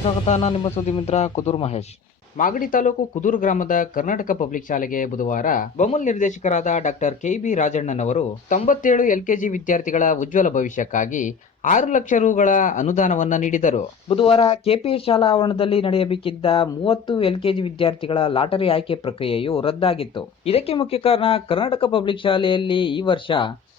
ಸ್ವಾಗತ ನಾನು ನಿಮ್ಮ ಸುದ್ದಿ ಮಿತ್ರ ಕುದೂರ್ ಮಹೇಶ್. ಮಾಗಡಿ ತಾಲೂಕು ಕುದೂರು ಗ್ರಾಮದ ಕರ್ನಾಟಕ ಪಬ್ಲಿಕ್ ಶಾಲೆಗೆ ಬುಧವಾರ ಬಮುಲ್ ನಿರ್ದೇಶಕರಾದ ಡಾಕ್ಟರ್ ಕೆಬಿ ರಾಜಣ್ಣನವರು ತೊಂಬತ್ತೇಳು ಎಲ್ಕೆಜಿ ವಿದ್ಯಾರ್ಥಿಗಳ ಉಜ್ವಲ ಭವಿಷ್ಯಕ್ಕಾಗಿ ಆರು ಲಕ್ಷ ರುಗಳ ಅನುದಾನವನ್ನ ನೀಡಿದರು. ಬುಧವಾರ ಕೆಪಿ ಶಾಲಾ ಆವರಣದಲ್ಲಿ ನಡೆಯಬೇಕಿದ್ದ ಮೂವತ್ತು ಎಲ್ಕೆಜಿ ವಿದ್ಯಾರ್ಥಿಗಳ ಲಾಟರಿ ಆಯ್ಕೆ ಪ್ರಕ್ರಿಯೆಯು ರದ್ದಾಗಿತ್ತು. ಇದಕ್ಕೆ ಮುಖ್ಯ ಕಾರಣ ಕರ್ನಾಟಕ ಪಬ್ಲಿಕ್ ಶಾಲೆಯಲ್ಲಿ ಈ ವರ್ಷ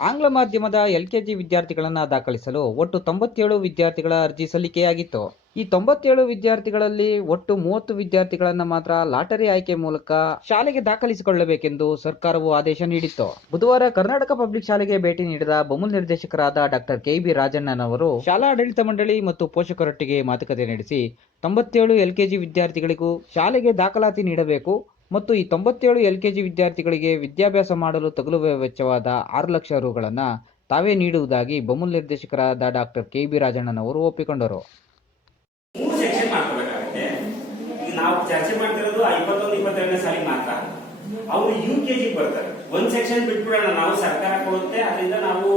ಆಂಗ್ಲ ಮಾಧ್ಯಮದ ಎಲ್ಕೆಜಿ ವಿದ್ಯಾರ್ಥಿಗಳನ್ನ ದಾಖಲಿಸಲು ಒಟ್ಟು ತೊಂಬತ್ತೇಳು ವಿದ್ಯಾರ್ಥಿಗಳ ಅರ್ಜಿ ಸಲ್ಲಿಕೆಯಾಗಿತ್ತು. ಈ ತೊಂಬತ್ತೇಳು ವಿದ್ಯಾರ್ಥಿಗಳಲ್ಲಿ ಒಟ್ಟು ಮೂವತ್ತು ವಿದ್ಯಾರ್ಥಿಗಳನ್ನ ಮಾತ್ರ ಲಾಟರಿ ಆಯ್ಕೆ ಮೂಲಕ ಶಾಲೆಗೆ ದಾಖಲಿಸಿಕೊಳ್ಳಬೇಕೆಂದು ಸರ್ಕಾರವು ಆದೇಶ ನೀಡಿತ್ತು. ಬುಧವಾರ ಕರ್ನಾಟಕ ಪಬ್ಲಿಕ್ ಶಾಲೆಗೆ ಭೇಟಿ ನೀಡಿದ ಬಮುಲ್ ನಿರ್ದೇಶಕರಾದ ಡಾಕ್ಟರ್ ಕೆ ಬಿ ರಾಜಣ್ಣನವರು ಶಾಲಾ ಆಡಳಿತ ಮಂಡಳಿ ಮತ್ತು ಪೋಷಕರೊಟ್ಟಿಗೆ ಮಾತುಕತೆ ನಡೆಸಿ ತೊಂಬತ್ತೇಳು ಎಲ್ಕೆಜಿ ವಿದ್ಯಾರ್ಥಿಗಳಿಗೂ ಶಾಲೆಗೆ ದಾಖಲಾತಿ ನೀಡಬೇಕು ಮತ್ತು ಈ ತೊಂಬತ್ತೇಳು ಎಲ್ಕೆಜಿ ವಿದ್ಯಾರ್ಥಿಗಳಿಗೆ ವಿದ್ಯಾಭ್ಯಾಸ ಮಾಡಲು ತಗುಲುವ ವೆಚ್ಚವಾದ ಆರು ಲಕ್ಷ ರುಗಳನ್ನು ತಾವೇ ನೀಡುವುದಾಗಿ ಬಮುಲ್ ನಿರ್ದೇಶಕರಾದ ಡಾಕ್ಟರ್ ಕೆ ಬಿ ರಾಜಣ್ಣನವರು ಒಪ್ಪಿಕೊಂಡರು ಮೂರು ಸೆಕ್ಷನ್ ಮಾಡ್ಕೋಬೇಕಾಗುತ್ತೆ ಈಗ ನಾವು ಚರ್ಚೆ ಮಾಡ್ತಿರೋದು ಇಪ್ಪತ್ತೊಂದು ಇಪ್ಪತ್ತೆರಡನೇ ಸಾಲಿಗೆ ಮಾತ್ರ ಅವರು ಯು ಕೆ ಜಿ ಬರ್ತಾರೆ. ಒಂದ್ ಸೆಕ್ಷನ್ ಬಿಟ್ಬಿಡೋಣ ನಾವು ಸರ್ಕಾರ ಕೊಡುತ್ತೆ ಅದರಿಂದ ನಾವು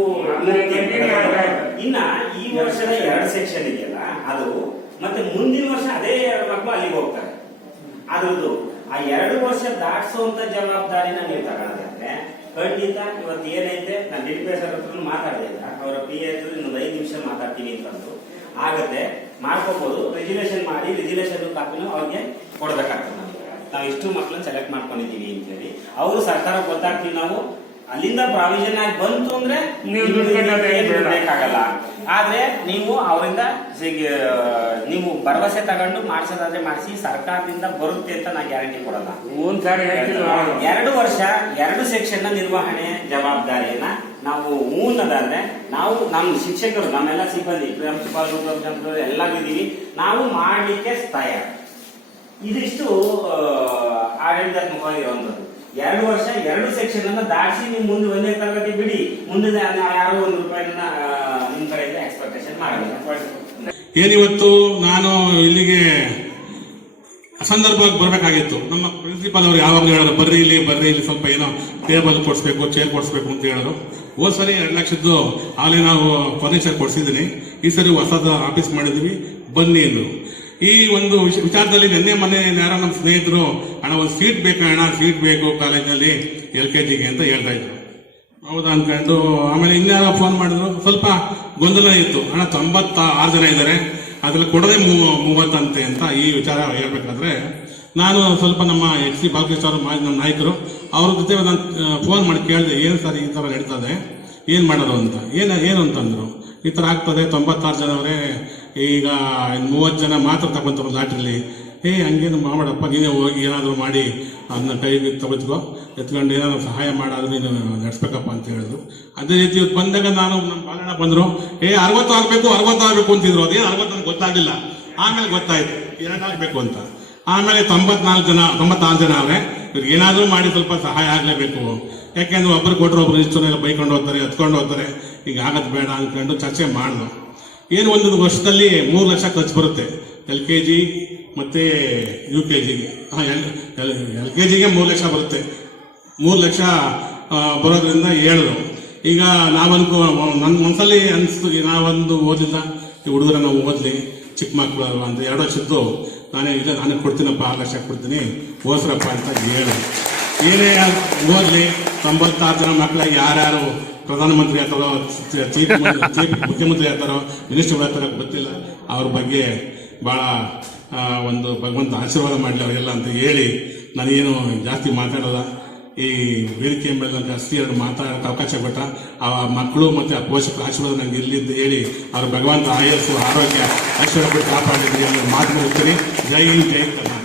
ಇನ್ನ ಈ ವರ್ಷದ ಎರಡು ಸೆಕ್ಷನ್ ಇದೆಯಲ್ಲ ಅದು ಮತ್ತೆ ಮುಂದಿನ ವರ್ಷ ಅದೇ ಎರಡು ಮಕ್ಕಳು ಅಲ್ಲಿಗೆ ಹೋಗ್ತಾರೆ. ಅದ್ರದ್ದು ಆ ಎರಡು ವರ್ಷ ದಾಟಿಸುವಂತ ಜವಾಬ್ದಾರಿನ ನೀವು ತಗೊಳ್ಳೋದಾದ್ರೆ ಖಂಡಿತ ಇವತ್ತು ಏನೈತೆ ನಾನು ಡಿ ಪಿ ಎಸ್ ಹತ್ರ ಮಾತಾಡಿದೆ ಅವರ ಪಿ ಎಸ್ ಇನ್ನೊಂದು ಐದು ನಿಮಿಷ ಮಾತಾಡ್ತೀನಿ ಅಂತಂದು ಆಗತ್ತೆ ಮಾಡ್ಕೋಬಹುದು ರೆಜುಲೇಷನ್ ಮಾಡಿ ರೆಜಿಲೇಷನ್ ಕಾಪಿನೂ ಅವ್ರಿಗೆ ಕೊಡ್ಬೇಕಾಗ್ತದೆ. ನಾವು ಇಷ್ಟು ಮಕ್ಕಳನ್ನ ಸೆಲೆಕ್ಟ್ ಮಾಡ್ಕೊಂಡಿದೀವಿ ಅಂತೇಳಿ. ಅವರು ಸರ್ಕಾರ ಗೊತ್ತಾಗ್ತೀವಿ ನಾವು ಅಲ್ಲಿಂದ ಪ್ರಾವಿಷನ್ ಆಗಿ ಬಂತು ಅಂದ್ರೆ ನೀವು ಬೇಕಾಗಲ್ಲ ಆದ್ರೆ ನೀವು ಅವರಿಂದ ನೀವು ಭರವಸೆ ತಗೊಂಡು ಮಾಡಿಸೋದಾದ್ರೆ ಮಾಡಿಸಿ ಸರ್ಕಾರದಿಂದ ಬರುತ್ತೆ ಅಂತ ನಾ ಗ್ಯಾರಂಟಿ ಕೊಡಲ್ಲ. ಎರಡು ವರ್ಷ ಎರಡು ಸೆಕ್ಷನ್ನ ನಿರ್ವಹಣೆ ಜವಾಬ್ದಾರಿಯನ್ನ ನಾವು ಊನ್ನದಾದ್ರೆ ನಾವು ನಮ್ಮ ಶಿಕ್ಷಕರು ನಮ್ಮೆಲ್ಲ ಸಿಬ್ಬಂದಿ ಪ್ರಿನ್ಸಿಪಾಲ್ ಎಲ್ಲ ಇದೀವಿ ನಾವು ಮಾಡ್ಲಿಕ್ಕೆ ತಯಾರು. ಇದಿಷ್ಟು ಆ, ಆಡಳಿತಾತ್ಮಕವಾಗಿರುವಂತದ್ದು ಎರಡು ವರ್ಷ ಎರಡು ಸೆಕ್ಷನ್ ಅನ್ನ ದಾಟಿಸಿ ನೀವು ಮುಂದೆ ಒಂದೇ ತರಗತಿ ಬಿಡಿ. ಮುಂದೆ ಯಾರು ಒಂದು ರೂಪಾಯಿನ ನಿಮ್ಮ ನಿಮ್ ಕಡೆಯಿಂದ ಎಕ್ಸ್ಪೆಕ್ಟೇಷನ್ ಮಾಡಲ್ಲ. ಏನಿವತ್ತು ನಾನು ಇಲ್ಲಿಗೆ ಸಂದರ್ಭಕ್ಕೆ ಬರಬೇಕಾಗಿತ್ತು. ನಮ್ಮ ಪ್ರಿನ್ಸಿಪಾಲ್ ಅವರು ಯಾವಾಗಲೂ ಹೇಳೋರು ಬರ್ರಿ ಇಲ್ಲಿ ಬರ್ರಿ ಇಲ್ಲಿ ಸ್ವಲ್ಪ ಏನೋ ಟೇಬಲ್ ಕೊಡಿಸ್ಬೇಕು ಚೇರ್ ಕೊಡಿಸ್ಬೇಕು ಅಂತ ಹೇಳೋರು. ಹೋದ್ ಸರಿ ಎರಡು ಲಕ್ಷದ್ದು ಆಗಲೇ ನಾವು ಫರ್ನಿಚರ್ ಕೊಡಿಸಿದ್ದೀನಿ. ಈ ಸರಿ ಹೊಸದ ಆಫೀಸ್ ಮಾಡಿದ್ವಿ. ಬನ್ನಿ ಎಂದು ಈ ಒಂದು ವಿಚಾರದಲ್ಲಿ ನಿನ್ನೆ ಮನೆ ಯಾರೋ ನಮ್ಮ ಸ್ನೇಹಿತರು, ಅಣ್ಣ, ಒಂದು ಸೀಟ್ ಬೇಕು ಅಣ್ಣ, ಸೀಟ್ ಬೇಕು ಕಾಲೇಜಲ್ಲಿ ಎಲ್ ಕೆ ಜಿಗೆ ಅಂತ ಹೇಳ್ತಾ ಇದ್ರು. ಹೌದಾ ಅಂದ್ಕೊಂಡು ಆಮೇಲೆ ಇನ್ಯಾರೋ ಫೋನ್ ಮಾಡಿದ್ರು, ಸ್ವಲ್ಪ ಗೊಂದಲ ಇತ್ತು. ಅಣ್ಣ ತೊಂಬತ್ತ ಆರು ಜನ ಇದ್ದಾರೆ. ಅದ್ರಲ್ಲಿ ಕೊಡದೆ ಮೂವತ್ತಂತೆ ಅಂತ ಈ ವಿಚಾರ ಹೇಳ್ಬೇಕಾದ್ರೆ, ನಾನು ಸ್ವಲ್ಪ ನಮ್ಮ ಎಚ್ ಸಿ ಬಾಲಕೃಷ್ಣ ಅವರು ನಮ್ಮ ನಾಯಕರು, ಅವ್ರ ಜೊತೆ ನಾನು ಫೋನ್ ಮಾಡಿ ಕೇಳಿದೆ, ಏನು ಸರ್ ಈ ಥರ ನಡೀತದೆ ಏನು ಮಾಡೋದು ಅಂತ? ಏನು ಏನು ಅಂತಂದರು? ಈ ಥರ ಆಗ್ತದೆ, ತೊಂಬತ್ತಾರು ಜನ ಅವರೇ ಈಗ ಮೂವತ್ತು ಜನ ಮಾತ್ರ ತಗೊಂತಾರೆ ಲಾಟ್ರಿಲಿ. ಏ, ಹಂಗೇನು ಮಾಡಪ್ಪ ನೀನೇ ಹೋಗಿ ಏನಾದರೂ ಮಾಡಿ, ಅದನ್ನ ಕೈಗೆ ತಗೊತ್ಕೋ. ಎತ್ಕೊಂಡು ಏನಾದರೂ ಸಹಾಯ ಮಾಡಾದ್ರೂ ನೀನು ನಡೆಸ್ಬೇಕಪ್ಪ ಅಂತ ಹೇಳಿದ್ರು. ಅದೇ ರೀತಿ ಬಂದಾಗ ನಾನು ನಮ್ಮ ಬಾಲಣ್ಣ ಬಂದರು. ಏ, ಅರವತ್ತು ಆಗಬೇಕು ಅರವತ್ತು ಆಗಬೇಕು ಅಂತಿದ್ರು. ಅದೇನು ಅರವತ್ತು ನನಗೆ ಗೊತ್ತಾಗಲಿಲ್ಲ. ಆಮೇಲೆ ಗೊತ್ತಾಯ್ತು ಎರಡಾಗಬೇಕು ಅಂತ. ಆಮೇಲೆ ತೊಂಬತ್ನಾಲ್ಕು ಜನ, ತೊಂಬತ್ತಾರು ಜನ ಆದರೆ ಇವ್ರಿಗೆ ಏನಾದರೂ ಮಾಡಿ ಸ್ವಲ್ಪ ಸಹಾಯ ಆಗಲೇಬೇಕು. ಯಾಕೆಂದ್ರೆ ಒಬ್ರು ಕೊಟ್ಟರು ಒಬ್ರು ಇಷ್ಟು ಬೈಕೊಂಡು ಹೋಗ್ತಾರೆ, ಎತ್ಕೊಂಡು ಹೋಗ್ತಾರೆ. ಈಗ ಆಗೋದು ಬೇಡ ಅಂದ್ಕೊಂಡು ಚರ್ಚೆ ಮಾಡಿದ್ರು ಏನು ಒಂದು ವರ್ಷದಲ್ಲಿ ಮೂರು ಲಕ್ಷ ಖರ್ಚು ಬರುತ್ತೆ. ಎಲ್ ಕೆ ಜಿ ಮತ್ತು ಯು ಕೆ ಜಿಗೆ ಎಲ್ ಕೆ ಜಿಗೆ ಮೂರು ಲಕ್ಷ ಬರುತ್ತೆ. ಮೂರು ಲಕ್ಷ ಬರೋದ್ರಿಂದ ಹೇಳಿದ್ರು ಈಗ ನಾವನ್ಕೋ ನನ್ನ ಮನಸ್ಸಲ್ಲಿ ಅನಿಸ್ತು ನಾವೊಂದು ಓದಿಲ್ಲ ಈ ಹುಡುಗರ ನಾವು ಓದಲಿ, ಚಿಕ್ಕ ಮಕ್ಕಳು ಅಲ್ವಾ ಅಂತ ಎರಡು ವರ್ಷದ್ದು, ನಾನೇ, ಇಲ್ಲ, ನಾನೇ ಕೊಡ್ತೀನಪ್ಪ ಆ ಲಕ್ಷ ಕೊಡ್ತೀನಿ ಓಸರಪ್ಪ ಅಂತ ಹೇಳಿ. ಏನೇ ಓದಲಿ ತೊಂಬತ್ತಾರು ಜನ ಮಕ್ಕಳ ಯಾರ್ಯಾರು ಪ್ರಧಾನಮಂತ್ರಿ ಆಗ್ತಾರೋ ಚೀಫ್ ಚೀಫ್ ಮುಖ್ಯಮಂತ್ರಿ ಆಗ್ತಾರೋ, ಮಿನಿಸ್ಟರ್ ಆಗ್ತಾರೋ ಗೊತ್ತಿಲ್ಲ. ಅವ್ರ ಬಗ್ಗೆ ಭಾಳ ಒಂದು ಭಗವಂತ ಆಶೀರ್ವಾದ ಮಾಡಲಿ ಅವರೆಲ್ಲ ಅಂತ ಹೇಳಿ ನಾನೇನು ಜಾಸ್ತಿ ಮಾತಾಡೋಲ್ಲ. ಈ ವೇದಿಕೆ ಮೇಲೆ ಜಾಸ್ತಿ ಅವರು ಎರಡು ಮಾತಾಡೋಕೆ ಅವಕಾಶ ಕೊಟ್ಟ, ಆ ಮಕ್ಕಳು ಮತ್ತು ಆ ಪೋಷಕರ ಆಶೀರ್ವಾದ ನನಗೆ ಇರಲಿ ಅಂತ ಹೇಳಿ ಅವ್ರ ಭಗವಂತ ಆಯಸ್ಸು, ಆರೋಗ್ಯ ಐಶ್ವರ್ಯ ಕಾಪಾಡಿದ್ರಿ ಅನ್ನೋ ಮಾತು ಮುಗಿಸ್ತೀನಿ ಜೈ ಹಿಂದ್, ಜೈ ಕರ್ನಾಟಕ.